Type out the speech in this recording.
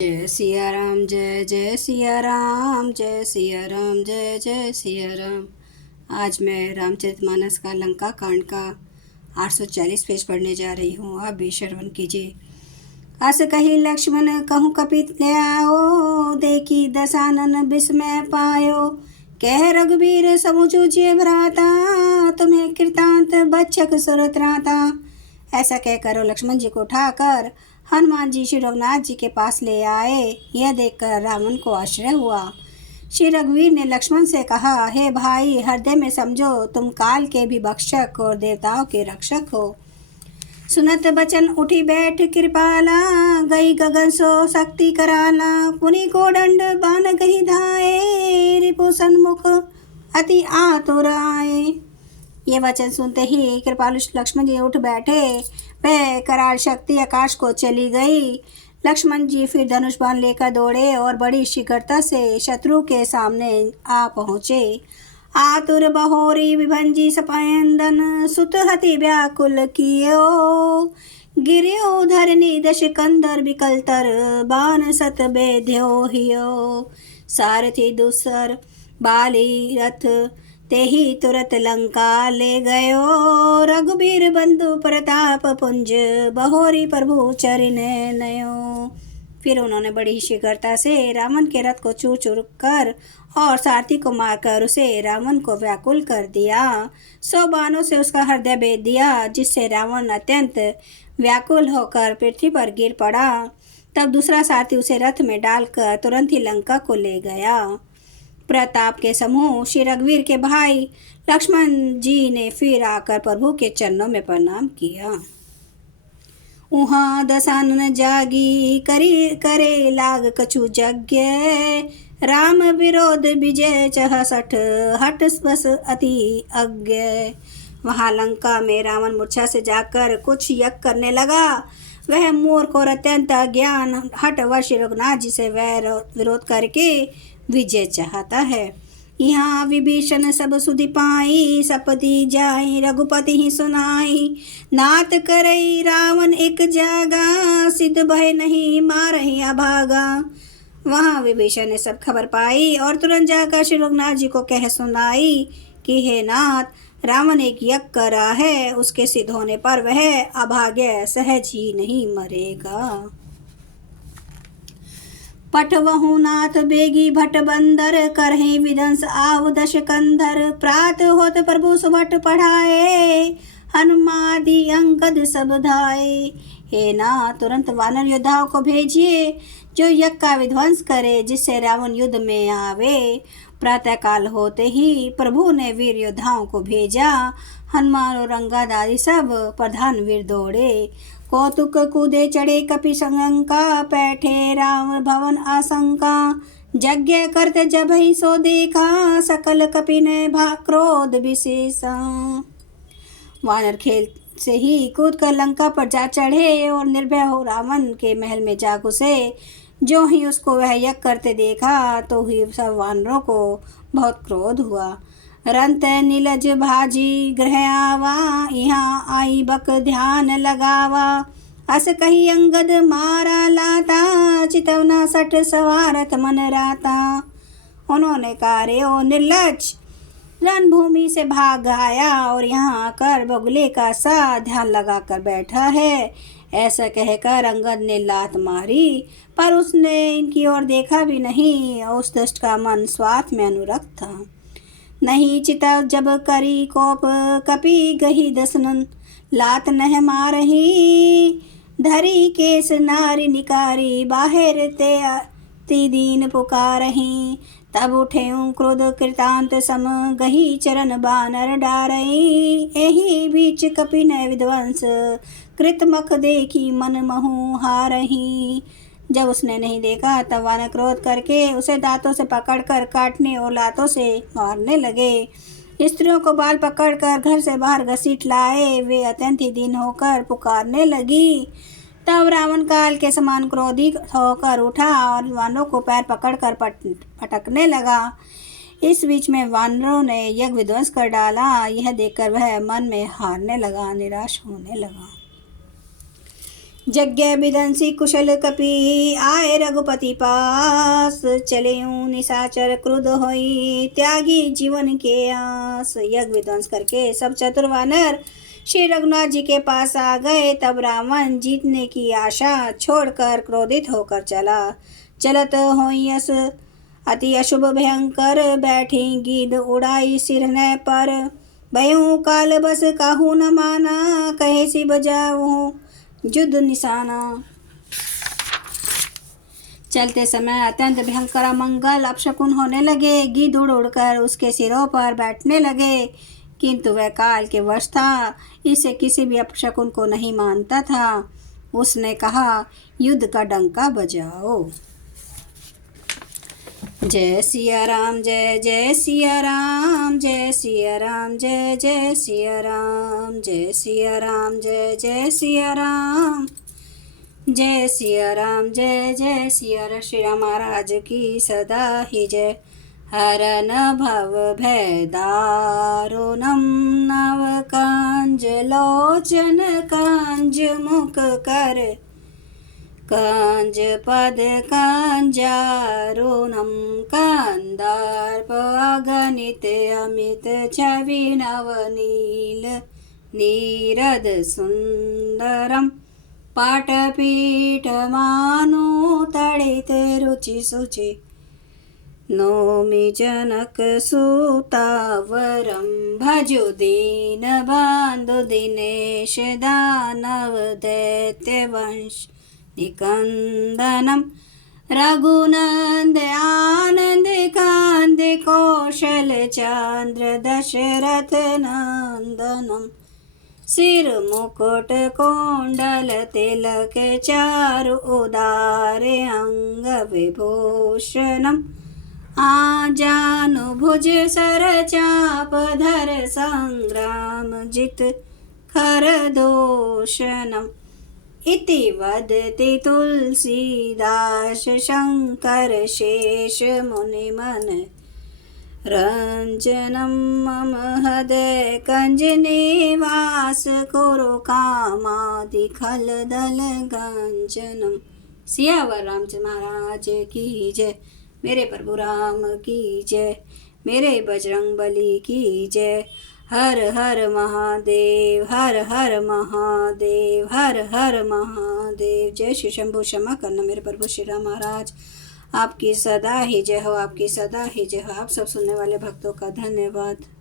जय सिया राम, जय जय सिया राम, जय सिया राम, जय जय सिया राम। आज मैं रामचरितमानस का लंका कांड का 840 पेज पढ़ने जा रही हूँ। आप भी श्रवण कीजिए। अस कही लक्ष्मण कहूँ कपित गयाओ, देखी दशानन विस्मय पायो। कह रघुबीर समुचूचिए भ्राता, तुम्हें कृतांत बच्चक सुरत्राता। ऐसा कहकर लक्ष्मण जी को उठाकर हनुमान जी श्री रघुनाथ जी के पास ले आए। यह देखकर रावण को आश्चर्य हुआ। श्री रघुवीर ने लक्ष्मण से कहा, हे भाई, हृदय में समझो तुम काल के भी भक्षक और देवताओं के रक्षक हो। सुनत बचन उठी बैठ कृपाला, गई गगन सो शक्ति कराला। पुनि को दंड बान गही धाये, रिपु सन्मुख अति आतुर आए। ये वचन सुनते ही कृपालु लक्ष्मण जी उठ बैठे। वह कराल शक्ति आकाश को चली गई। लक्ष्मण जी फिर धनुष बाण लेकर दौड़े और बड़ी शीघ्रता से शत्रु के सामने आ पहुँचे। आतुर बहोरी विभंजी सपायंदन, सुत हति व्याकुल कियो। गिरियो धरनी दश कंदर विकलतर, बान सत बेध्यो हियो। सारथी दूसर बाली रथ, तेहि तुरत लंका ले गयो। रघुबीर बंधु प्रताप पुंज, बहोरी प्रभु चरिने नयो। फिर उन्होंने बड़ी ही शीघ्रता से रावण के रथ को चूर चूर कर और सारथी को मारकर उसे रावण को व्याकुल कर दिया। 100 बाणों से उसका हृदय भेद दिया, जिससे रावण अत्यंत व्याकुल होकर पृथ्वी पर गिर पड़ा। तब दूसरा सारथी उसे रथ में डालकर तुरंत ही लंका को ले गया। प्रताप के समूह श्री रघुवीर के भाई लक्ष्मण जी ने फिर आकर प्रभु के चरणों में प्रणाम किया। उहाँ दशानन जागी, करे लाग कछु यज्ञ। राम विरोध विजय चह सठ, हट बस अति अज्ञ। वहाँ लंका में रावण मूर्छा से जाकर कुछ यज्ञ करने लगा। वह मूर्ख और अत्यंत अज्ञान हट वश रघुनाथ जी से वैर विरोध करके विजय चाहता है। यहाँ विभीषण सब सुधि पाई, सपति जाई रघुपति ही सुनाई। नात करई रावण एक जागा, सिद्ध भय नहीं मारही अभागा। वहाँ विभीषण ने सब खबर पाई और तुरंत जाकर श्री रघुनाथ जी को कह सुनाई कि हे नाथ, रावण एक यज्ञ कर रहा है, उसके सिद्ध होने पर वह अभाग्य सहज ही नहीं मरेगा। पठवहु नाथ बेगी भट बंदर, करहि विध्वंस आव दश कंधर। प्रात होत प्रभु सुभट पढ़ाए, हनुमादि अंगद सब धाये। हे नाथ, तुरंत वानर योद्धाओं को भेजिए जो यज्ञ का विध्वंस करे, जिससे रावण युद्ध में आवे। प्रातः काल होते ही प्रभु ने वीर योद्धाओं को भेजा। हनुमान और अंगद आदि सब प्रधान वीर दौड़े। कौतुक कूदे चढ़े कपि संगंका, बैठे राम भवन आशंका। यज्ञ करते जब ही सो देखा, सकल कपि ने भा क्रोध विशेषा। वानर खेल से ही कूद कर लंका पर जा चढ़े और निर्भय हो रावण के महल में जा घुसे। जो ही उसको वह यज्ञ करते देखा तो ही सब वानरों को बहुत क्रोध हुआ। रंत नीलज भाजी गृह आवा, यहाँ आई बक ध्यान लगावा। अस कही अंगद मारा लाता, चितवना सठ सवारत मन राता। उन्होंने कहा, रे ओ निर्लज, रणभूमि से भाग आया और यहाँ आकर बगुले का सा ध्यान लगाकर बैठा है। ऐसा कहकर अंगद ने लात मारी, पर उसने इनकी ओर देखा भी नहीं। उस दुष्ट का मन स्वार्थ में अनुरक्त था। नहीं चिता जब करी कोप, कपि गही दसनन लात नह मारही। धरी केस नारी निकारी, बाहर ते दीन पुकारही। तब उठे क्रोध कृतांत सम, गही चरण बानर डारई। एही बीच कपि न विध्वंस, कृतमख देखी मन महु हारही। जब उसने नहीं देखा तब वानर क्रोध करके उसे दांतों से पकड़कर काटने और लातों से मारने लगे। स्त्रियों को बाल पकड़कर घर से बाहर घसीट लाए। वे अत्यंत ही दीन होकर पुकारने लगी। तब रावण काल के समान क्रोधी होकर उठा और वानरों को पैर पकड़कर पटकने लगा। इस बीच में वानरों ने यज्ञ विध्वंस कर डाला। यह देखकर वह मन में हारने लगा, निराश होने लगा। यज्ञ विदंसी कुशल कपि आए रघुपति पास। चले निशाचर क्रुद्ध होई त्यागी जीवन के आस। यज्ञ विध्वंस करके सब चतुर वानर श्री रघुनाथ जी के पास आ गए। तब रावण जीतने की आशा छोड़कर क्रोधित होकर चला। चलत होई अस अति अशुभ भयंकर। बैठी गिद्ध उड़ाई सिरने पर। भयऊ काल बस काहू न माना। कहे सी बजाऊ युद्ध निशाना। चलते समय अत्यंत भयंकर अमंगल अपशकुन होने लगे। गिद्ध उड़ उड़कर उसके सिरों पर बैठने लगे, किंतु वह काल के वश था, इसे किसी भी अपशकुन को नहीं मानता था। उसने कहा, युद्ध का डंका बजाओ। जय सिया राम, जय जय सिया राम, जय सिया राम, जय जय सिया राम, जय सिया राम, जय जय सिया राम, जय सिया राम, जय जय सिया राम। श्री राम महाराज की सदा ही जय। हरन भव भय दारुणम नव कांज लोचन कांज मुख कर। कांज पद कांजारुणम कांदार्प अगणित अमित छवि नवनील नीरद सुंदरम। पाटपीठ मानो तड़ित रुचि सुचि। नौमि जनक सुतावरम भजो दीन बंधु दिनेश दानव दैत्य वंश निकंदनम। रघुनंद आनंद कांद कौशल चंद्र दशरथ नंदनम। सिर मुकुट कोंडल तिलक चारु उदार अंग विभूषणम। आजानु भुज सर चाप धर संग्राम जित खर दोषणम। इति वदति तुलसीदास शंकर शेष मुनि मन रंजनम। मम हृदय कंज निवास कुरु कामादि खल दल गंजनम। सियावर रामचंद्र महाराज की जय। मेरे प्रभु राम की जय। मेरे बजरंग बली की जय। हर हर महादेव, हर हर महादेव, हर हर महादेव। जय श्री शंभु। क्षमा करना मेरे प्रभु श्री राम महाराज, आपकी सदा ही जय हो, आपकी सदा ही जय हो। आप सब सुनने वाले भक्तों का धन्यवाद।